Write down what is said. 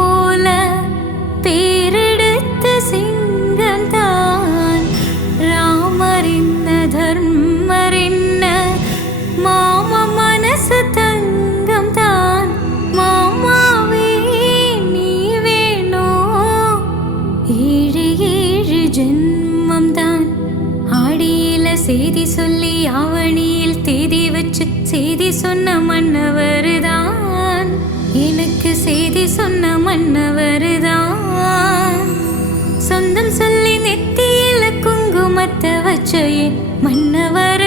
போல பேரெடுத்த சிங்கம் தான். ராமரின்ன தர்மரின்ன மாம மனசு தங்கம் தான். மாமாவே நீ வேணும், ஏழு ஏழு ஜென்மம் தான். ஆடியில செய்தி சொல்லி ஆவணியில் தேதி வச்சு செய்தி சொன்ன மன்னவருதான். எனக்கு செய்தி சொன்ன மன்னவருதான். சொந்தம் சொல்லி நெத்தியில குங்குமத்தை வச்ச மன்னவர்